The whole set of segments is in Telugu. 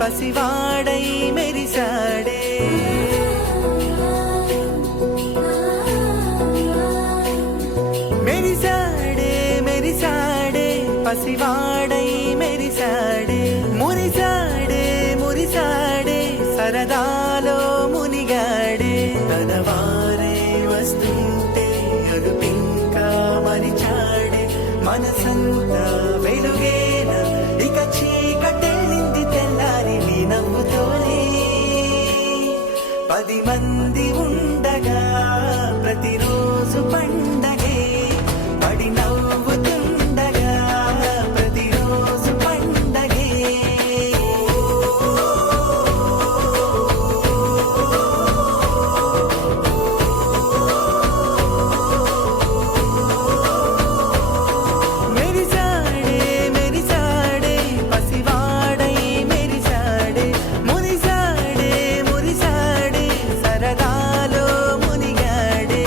పసివాడై మెరిసాడే మెరిసాడే మెరిసాడే పసివాడై మెరిసాడే మురిసాడే మురిసాడే సరదాలో మునిగాడే తన వారే వస్తుంటే అదుపింకా మరిచాడే మనసంతా వెలుగేన ఇక చీకటెళ్ళింది తెల్లారి నీ నవ్వుతోనే 10 మంది ఉండగా ప్రతిరోజు పండగే పడి నవ్వుతుండగా ప్రతిరోజు పండగే మెరిసాడే మెరిసాడే పసివాడై మెరిసాడే మురిసాడే మురిసాడే సరదాలో మునిగాడే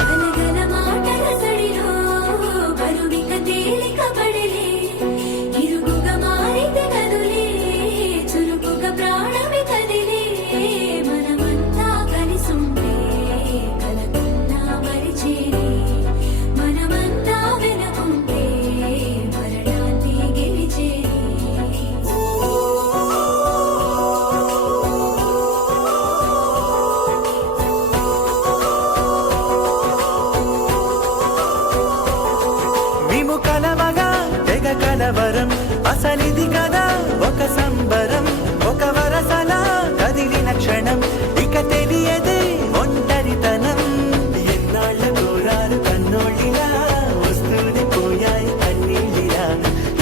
గలగల మాటల సడిలో బరువిక తేలిక పడలే ఇరుగుగా మారితే కదులే చురుకుగా ప్రాణమి కదిలే మనమంతా కలిసుంటే కలకున్నా మరిచేరే మనమంతా వెనకుంటే మరణాన్ని గెలిచేరే మేము కలవగా తెగ కలవరం అసలిది కదా ఒక సంబరం ఒక వరసలా కదిలిన క్షణం ఇక తెలియదే ఒంటరితనం ఎన్నాళ్ళ కోరారు కన్నోళ్ళిలా వస్తూనే పోయాయి కన్నీళ్ళిలా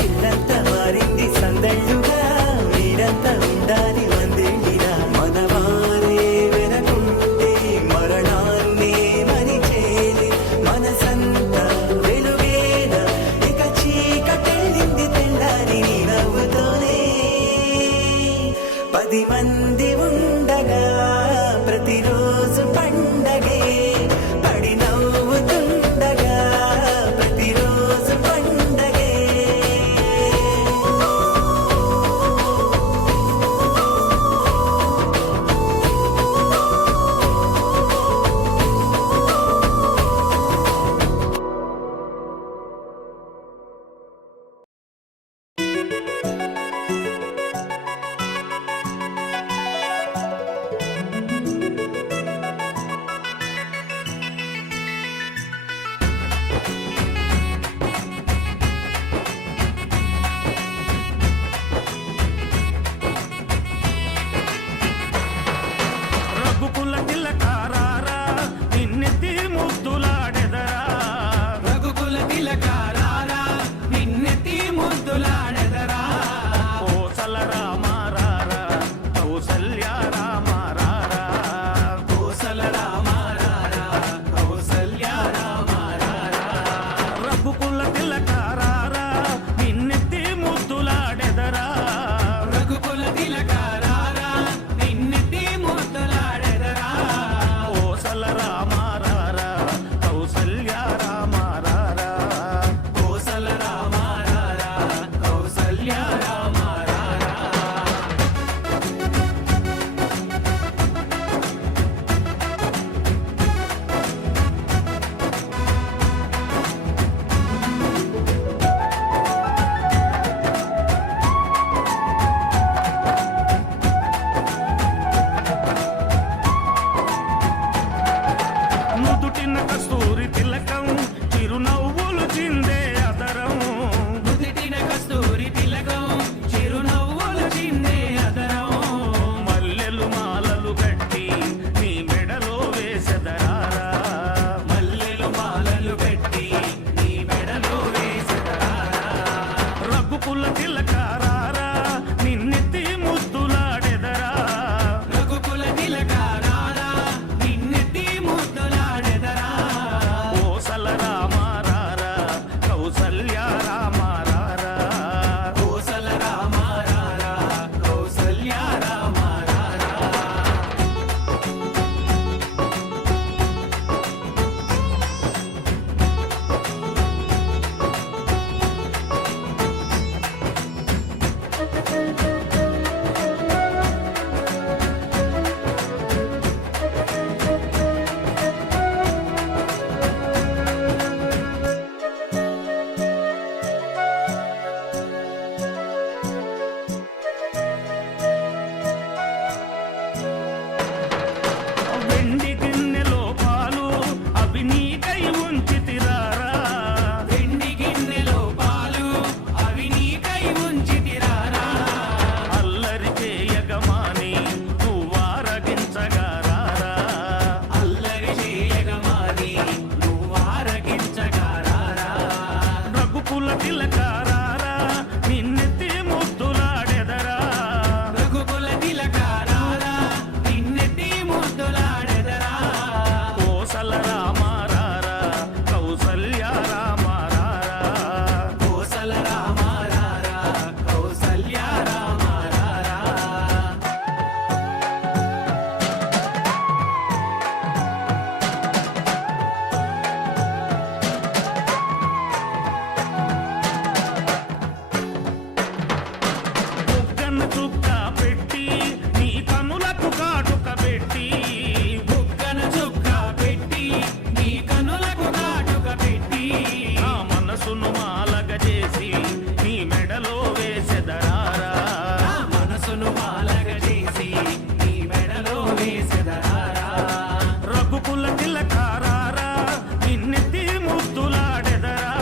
ఇల్లంతా మారింది సందళ్ళుగా మీరంతా ఉండాలి వందేళ్ళిలా మనవారే వెనకుంటే మరణాన్ని మరిచేలి మనసంతా వెలుగేన ఇక చీకటెళ్ళింది తెల్ల రఘుకుల తిలకారారా నిన్నెత్తి ముద్దులాడెదరా రఘుకుల తిలకారారా నిన్నెత్తి ముద్దులాడెదరా కోసల రామారారా కౌసల్య రామారారా కోసల రామారారా కౌసల్య రామారారా వెండి గిన్నెలో పాలు అవి నీకై ఉంచితిరారా వెండి గిన్నెలో పాలు అవి నీకై ఉంచితిరారా అల్లరి చేయగమాని నువ్వారగించగారారా అల్లరి చేయగమాని నువ్వారగించగారారా రఘుకుల తిలకారారా నిన్నెత్తి ముద్దులాడెదరా రఘుకుల తిలకారారా నిన్నెత్తి ముద్దులాడెదరా కోసల రామారారా కౌసల్య రామారారా కోసల రామారారా కౌసల్య రామారారా బుగ్గన చుక్క పెట్టి నీ కనులకు కాటుక పెట్టి బుగ్గన చుక్క పెట్టి నీ కనులకు కాటుక పెట్టి నా మనసును మాలగ చేసి నీ మెడలో వేసెదరారా నా మనసును మాలగ చేసి నీ మెడలో వేసెదరారా రఘుకుల తిలకారారా నిన్నెత్తి ముద్దులాడెదరా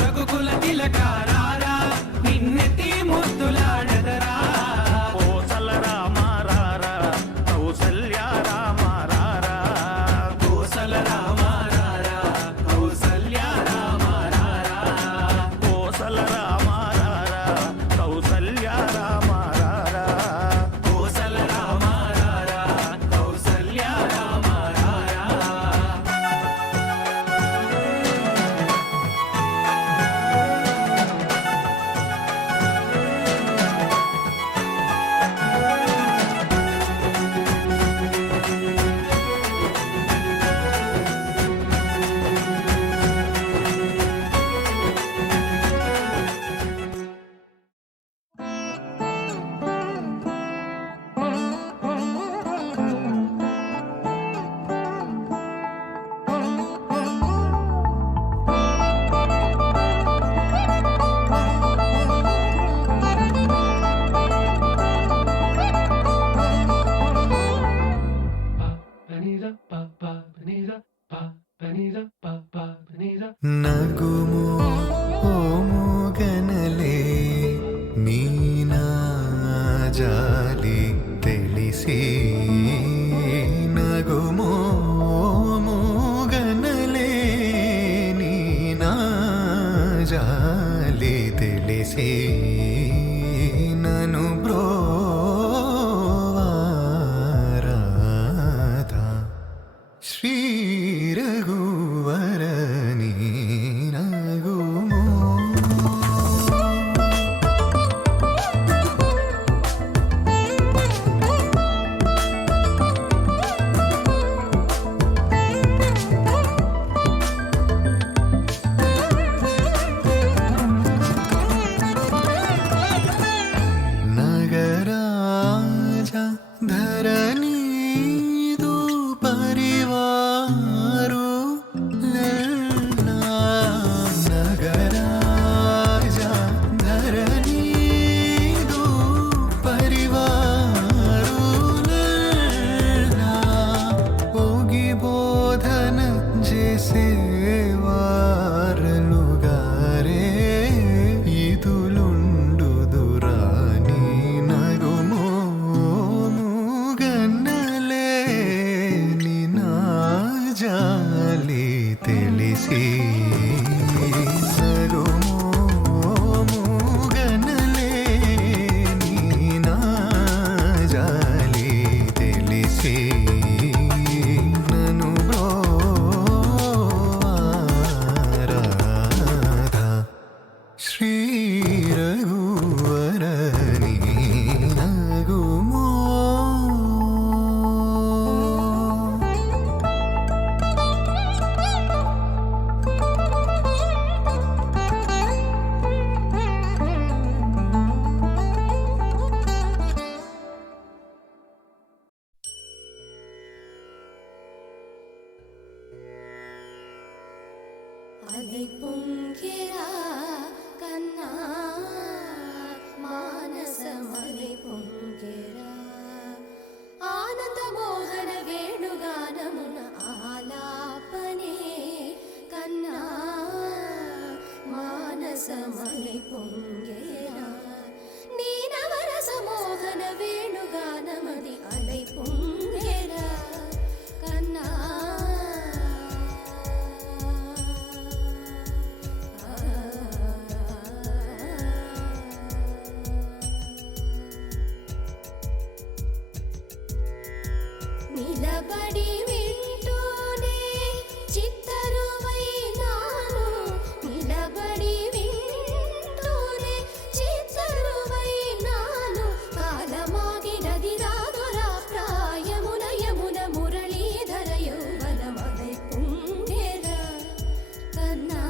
రఘుకుల తిలకారారా నిన్నెత్తి ముద్దులాడెదరా కోసల రామారారా కౌసల్య రామారారా కోసల రామారారా కౌసల్య రామారారా కోసల రామారారా కౌసల్య రామారారా కోసల రామారారా కౌసల్య రామారారా నగుము ఓముగనలే నీనా జాలి తెలిసి నగుము ఓముగనలే నీనా జాలి తెలిసి నను బ్రోవారాధా శ్రీ రఘువరని నగుమో నగ శ్రీ రఘువర నీనగుమో அலை பொங்கிரா கண்ணா மானசமலை பொங்கிரா ఆనంద మోహన వేణుగానమున ఆలాపనే కన్నా మానసమలై పొంగేరా నీ నవరస మోహన వేణుగానమది అలై పొంగేరా కన్నా నిలబడి వింటూనే చిత్తరువైనాను నిలబడి వింటూనే చిత్తరువైనాను కాలమాగినది రాదురా ప్రాయమున యమున మురళీధర యౌవనమదై పొంగేరా కన్నా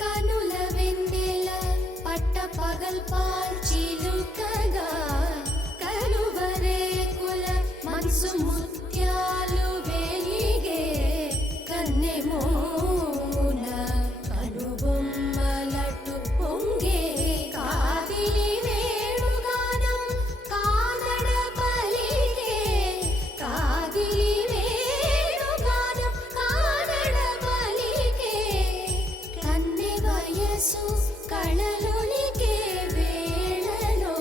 కనుల వెన్నెల పట్ట పగల్ పాల్చిలుకగా కలువరేకుల మనసు ముత్యాలు వేయిగే కన్నెమోన కనుబొమ్మలటు పొంగే కాదిలి వేణుగానం కాదడ పలికే కాదిలి వేణుగానం కాదడ పలికే కన్నె వయసు కళలునికే వేళలో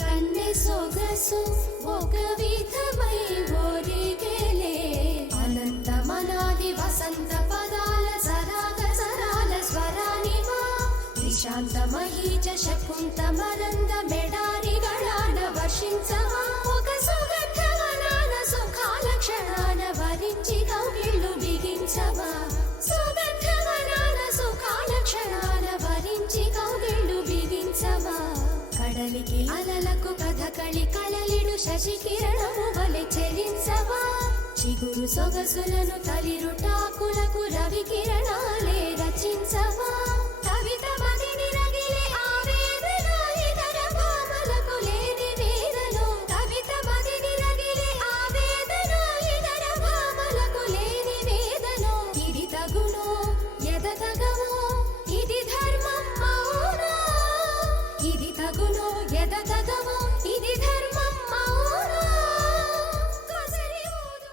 కన్నె సొగసు ఒక విధమై ఒరిగెలే అనంతమనాది వసంత పదాల సరాగ సరాల స్వరానివా నిశాంత మహీచ శకుంత మరంద మెడారి గళాన వర్షించవా ఒక సుగంధవనాన సుఖాల క్షణాన వరించి కౌగిళ్ళు బిగించవా సుగంధవనాన సుఖాల క్షణాన వరించి కౌగిళ్ళు బిగించవా కడలికి అలలకు కథకళి కలలిడు శశి కిరణము వలె చెలించవా చిగురు సొగసులను తలిరుటాకులకు రవి కిరణాలే రచించవా కవిత మదిని రగిలే ఆవేదన ఇతర భామలకు లేని వేదనో కవిత మదిని రగిలే ఆవేదన ఇతర భామలకు లేని వేదనో ఇది తగునో ఎదతగమో ఇది ధర్మం అవునా ఇది తగునో ఎదతగమో ఇది ధర్మం అవునా కొసరి ఊదు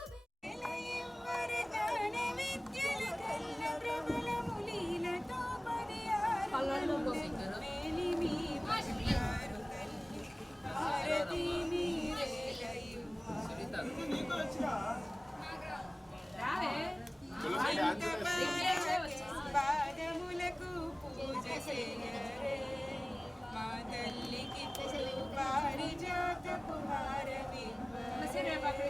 పాదములకు పూజ చేయరే మా తల్లికి పారిజాతపు హారమివ్వరే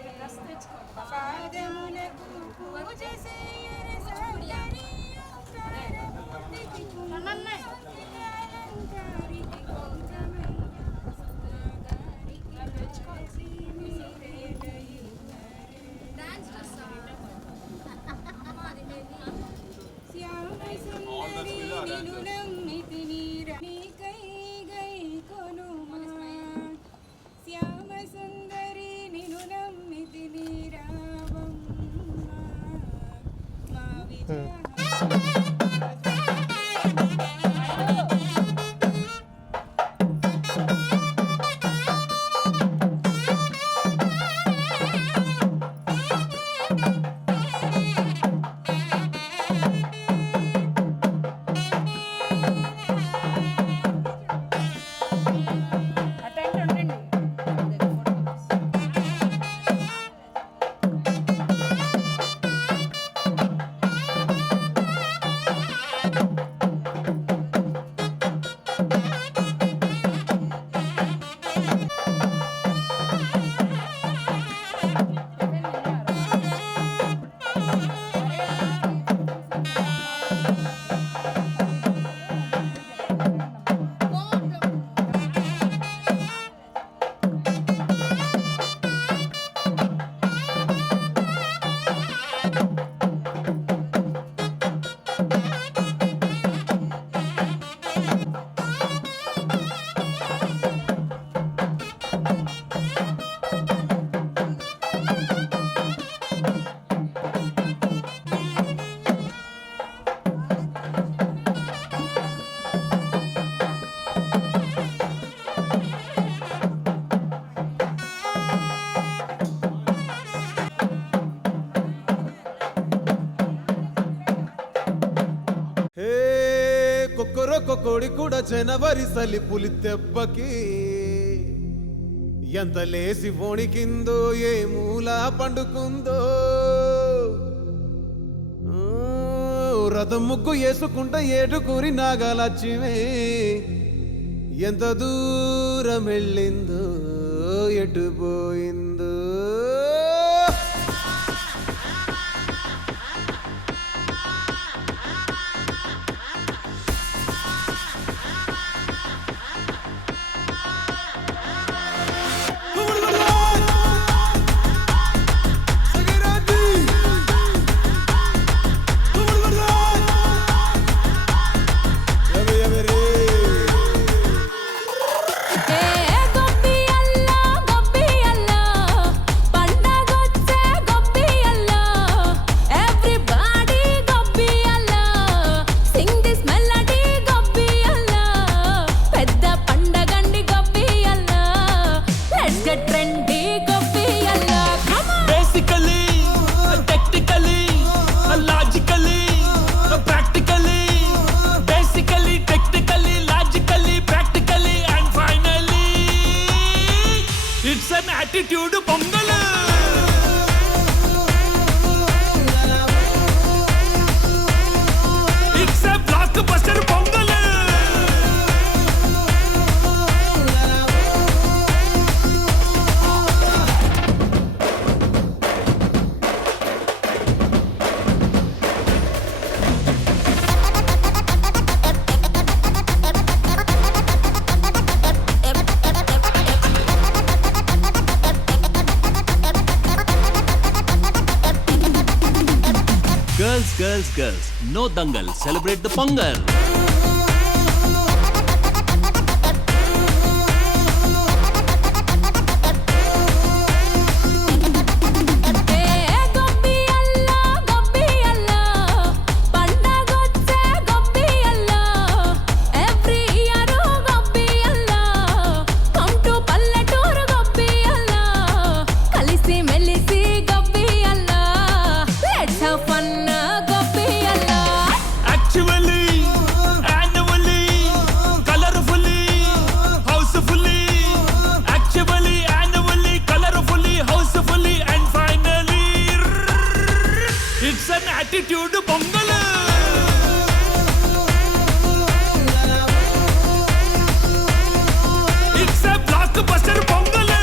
పాదములకు పూజ చేయరే సౌందర్యకారమూర్తికి కుంకుమార్తికి అలంకారికి కుంకుమై సుధాగారికి వచ్చి మీరేలయున్నరే శ్యామ సుందరి నిను నమ్మితి నీకై గై కొనుమా శ్యామ సుందరి నిను నమ్మితి నీరావమ్మ మా విజయ కోడి కూడా జనవరి సలి పులి దెబ్బకి ఎంత లేసి వణికిందో ఏ మూల పండుకుందో రథం ముగ్గు వేసుకుంటా ఏటుకూరి నాగాలచ్చివే ఎంత దూరం వెళ్ళిందో ఎటు పోయిందో attitude Pongal it's a blockbuster Pongal Girls, no dangal, celebrate the Pongal. attitude Pongal it's a blockbuster Pongal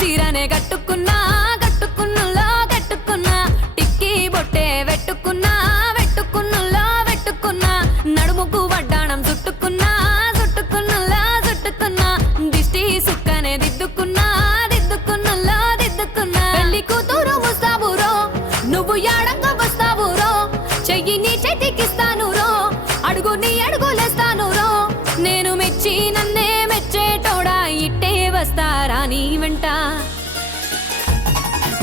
చీరనే కట్టుకున్నా కట్టుకున్నులో కట్టుకున్నా టిక్కీ బొట్టే వెట్టుకున్నా వెట్టుకున్నులో వెట్టుకున్నా నడుముకు వడ్డాణం చుట్టుకున్నా చుట్టుకున్నులో చుట్టుకున్నా దిష్టి సుక్కనే దిద్దుకున్నా దిద్దుకున్నులో దిద్దుకున్నా పెళ్లి కూతురు వస్తావురో నువ్వు యాడంగా వస్తావురో చెయ్యి నీ చేతికిస్తాను రో అడుగు నీ అడుగులేస్తాను రో నేను మెచ్చి నన్నే మెచ్చేటోడా ఇట్టే వస్తారా నీ వెంట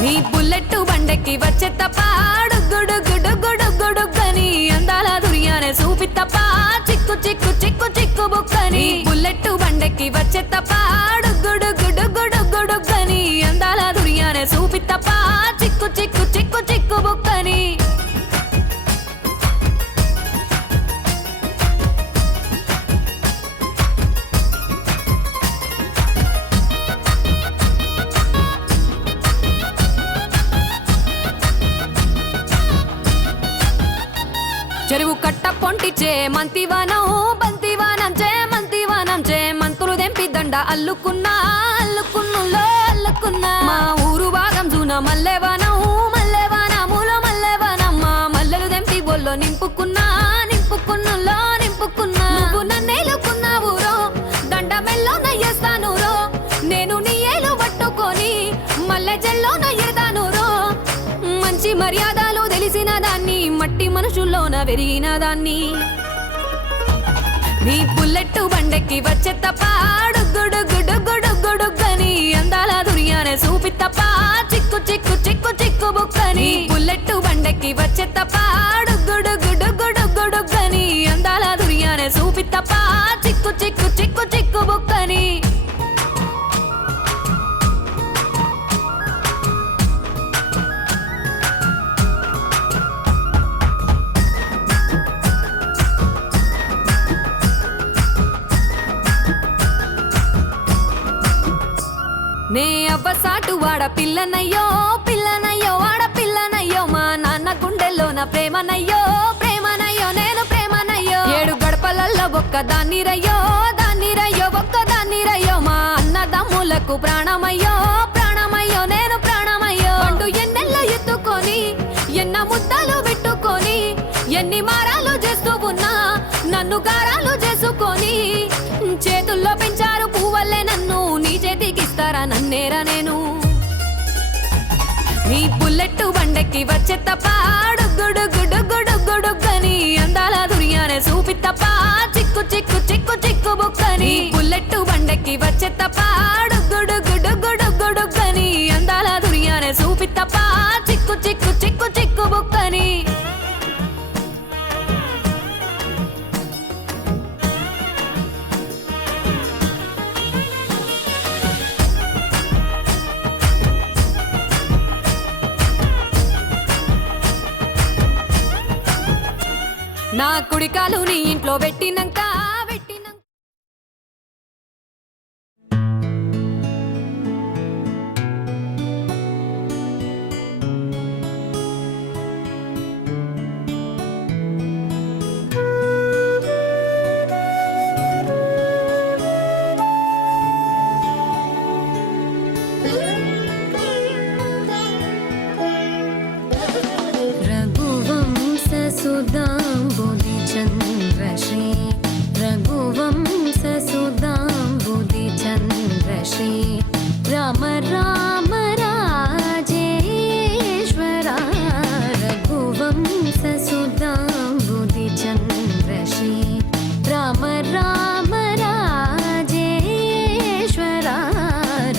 నీ బుల్లెట్ బండెక్కి వచ్చే తప్ప గుడుగుడుగుడుగుడుగుడుగని అందాల దుర్యానే చూపి తప్ప చిక్కు చిక్కు చిక్కు చిక్కు బుక్కని బుల్లెట్ బండెక్కి వచ్చే తప్ప గుడుగుడుగుడుగుడుగని అందాల దుర్యానే చూపి తప్ప చిక్కు చిక్కు చిక్కు చిక్కు బుక్కని చెరువు కట్ట పొంటిచే మంతివానం బంతివానం చే మంతివానం చే మంతులు దెంపి దండ అల్లుకున్నా అల్లుకున్నులో అల్లుకున్నా మా ఊరు భాగం జూన మల్లెవానం మల్లెవానములో మల్లెవానమ్మ మల్లెలు దెంపి బొల్లో నింపుకున్నా నింపుకున్నులో నింపుకున్నా నువ్వు నన్నేలుకున్నావు రో దండ మెల్లో నయ్యేస్తాను రో మంచి మర్యాదలు తెలిసిన దాన్ని, మట్టి మనుషుల్లోన పెరిగిన దాన్ని. నీ బుల్లెట్టు బండెక్కి వచ్చే తప్ప డుగ్గుడుగ్గుడుగ్గుడుగ్గుడుగ్గని అందాల దునియానే చూపి తప్ప చిక్కు చిక్కు చిక్కు చిక్కు బుక్కని. బుల్లెట్టు బండెక్కి వచ్చే తప్ప డుగ్గుడుగ్గుడుగ్గుడుగ్గుడుగ్గని అందాల దునియానే చూపి తప్ప చిక్కు చిక్కు చిక్కు చిక్కు బుక్కని. నే అవ్వసాటు వాడ పిల్లనయ్యో పిల్లనయ్యో వాడ పిల్లనయ్యో, మా నాన్న గుండెల్లో నా ప్రేమనయ్యో ప్రేమనయ్యో నేను ప్రేమనయ్యో. 7 గడపలల్లో ఒక్క దాన్ని రయ్యో దాన్ని రయ్యో ఒక్క దాన్ని రయ్యో, మా అన్నదమ్ములకు ప్రాణమయ్యో ప్రాణమయ్యో నేను ప్రాణమయ్యో. అంటూ ఎన్నెల్లో ఎత్తుకొని ఎన్న ముద్దలు పెట్టుకొని ఎన్ని మారాలు చేస్తూ ఉన్నా నన్ను గారాలు చేసుకొని, చేతుల్లో పెంచారు పువ్వల్లే నన్ను, నీ చేతికిస్తారా నన్నేరా నేను. నీ బుల్లెట్టు బండెక్కి వచ్చే తప్ప డుగ్గుడుగ్గుడుగ్గుడుగ్గుడుగ్గని అందాల దునియానే చూపి తప్ప చిక్కు చిక్కు చిక్కు చిక్కు బుక్కని. బుల్లెట్టు బండెక్కి వచ్చే తప్ప డుగ్గుడుగ్గుడుగ్గుడుగ్గుడుగ్గని అందాల దునియానే చూపి తప్ప చిక్కు చిక్కు చిక్కు చిక్కు బుక్కని. నా కుడికాలు నీ ఇంట్లో పెట్టినంక రామ రామ రాజేశ్వర రఘువంశ సుధాంబుది చంద్రశ్రీ. రామ రామ రాజేశ్వర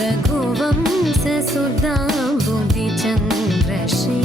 రఘువంశ సుధాంబుది చంద్రశ్రీ.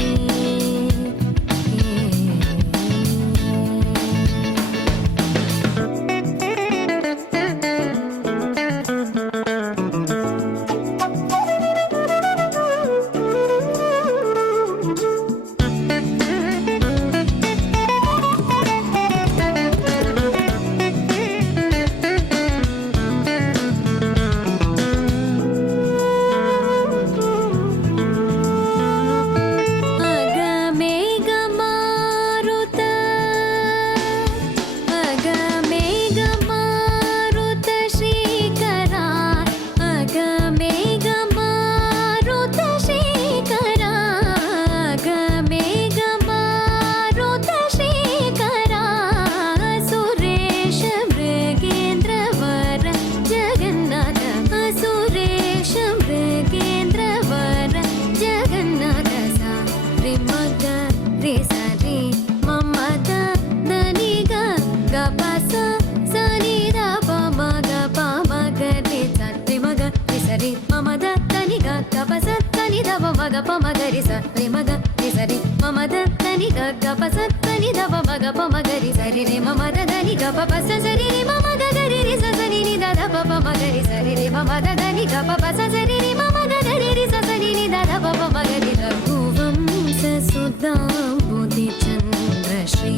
మగ పమగరి సరి మగ సరి మమద దని గ పసని దవ మగ పమగరి సరి రే మమద దని గ పస సరి రే మమద గరి రి సని ని దద ప మగరి సరి రే మమద దని గ పస సరి రే మమద గరి రి సని ని దద ప మగరి. రఘువంశ సుధాంబుది చంద్రశ్రీ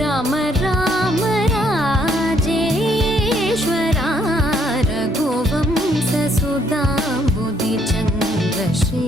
రామ రామ రాజేశ్వర రఘువంశ సుధాంబుది చంద్రశ్రీ.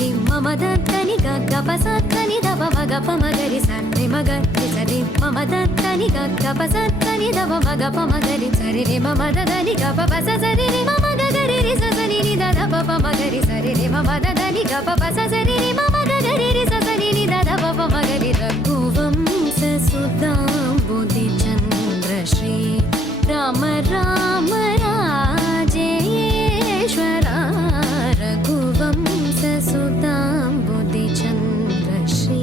సరి మమదని గపసని దవ మగ పమగరి సరి మగరి సరి మమదని గపసని దవ మగ పమగరి సరి రి మమదని గపస సరి రి మమగ గరి రి సని ని దద పమగరి సరి రి మమదని గపస సరి రి మమగ గరి రి సని ని దద పమగరి రఘువంశ సుధాంబుధి చంద్ర శ్రీ రామ రామ రాజేశ్వర రఘువంశ సుధాంబుధి చంద్ర శ్రీ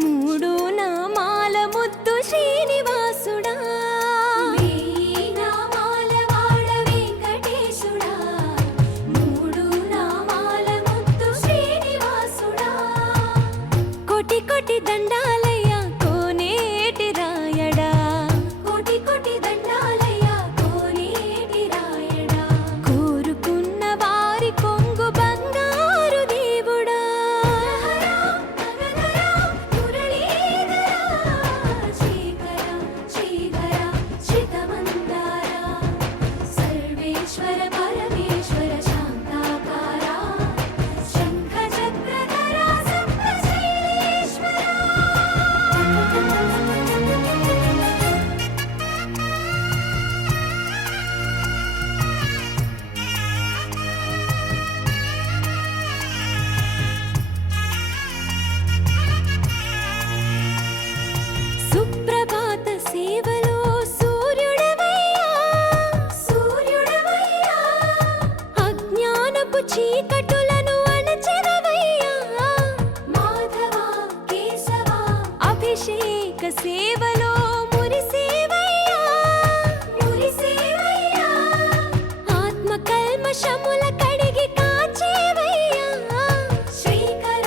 మూడు నామాల ముద్దు శ్రీనివాసుడా నామాల వాడ వెంకటేశుడా మూడు నామాల ముద్దు శ్రీనివాసుడా కోటి కోటి దండాలయ్యా కోనేటి రాయడా కోటి కోటి దండాలయ్యా కోనేటి రాయడా కోరుకున్న వారి కొంగు బంగారు దేవుడా చీకటులను అణచెదవయ్యా మాధవ కేశవ అభిషేక సేవలో మురిసేవయ్యా మురిసేవయ్యా ఆత్మ కల్మషముల కడిగి కాచేవయ్యా శ్రీకర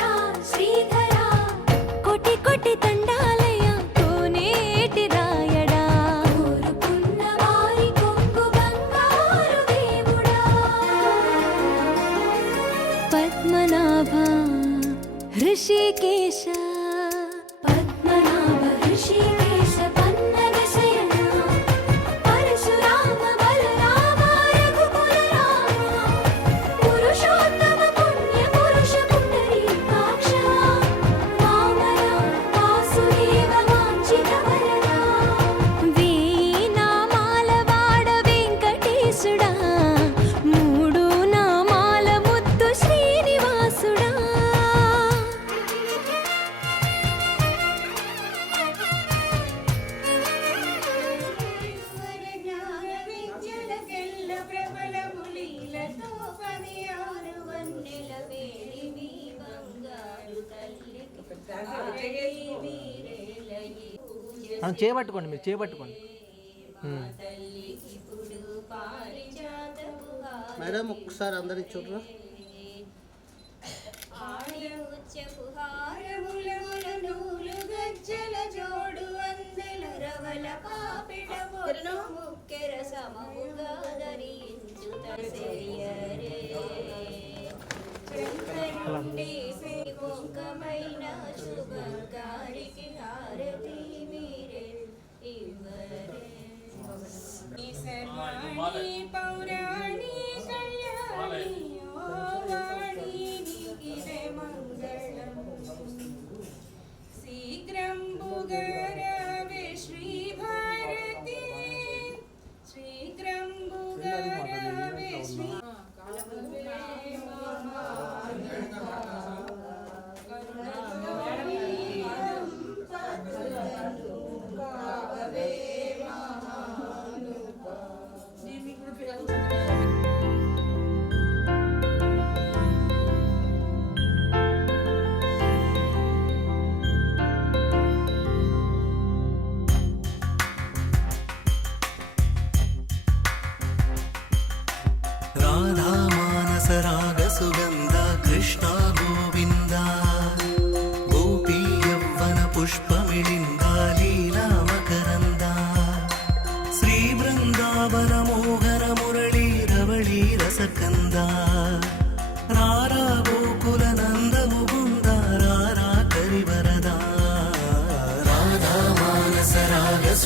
శ్రీధర కోటి కోటి దండాలయ్యా కోనేటి రాయడా కోరుకున్న వారి కొంగు బంగారు దేవుడా పద్మనాభ హృషికేశ పద్మనాభ హృషికేశ పన్నగ శయన పరశురామ బలరామ రఘుకుల రామ పురుషోత్తమ పుణ్య పురుష పుండరీకాక్ష వామన వాసుదేవ వాంఛిత వరద వేయి నామాల వాడ వెంకటేశుడా మూడు నామాల ముద్దు శ్రీనివాసుడా జ్ఞాన విద్యలకెల్ల ప్రబలములీలతో పనియారు వన్నెల వేడి మీ బంగారు తల్లికి వీరేలయి చేపట్టుకోండి మీరు చేపట్టుకోండి తల్లికి ఇప్పుడు పారిజాతముగా మేడం ఒకసారి అందరికి చూడరా ఆడముల నూలు గజ్జల జోడు అందెల రవల పాపిడ ముక్కెర సమముగా ధరించు తసరియరే చంద్రుండి శ్రీముఖమైన శుభకారికి హారతి మీరే ఇవ్వరే సర్వాణి పౌరాణి కళ్యాణి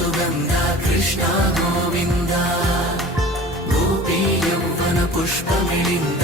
సుగంధ కృష్ణ గోవింద గోపీ యౌవన పుష్పమిళింద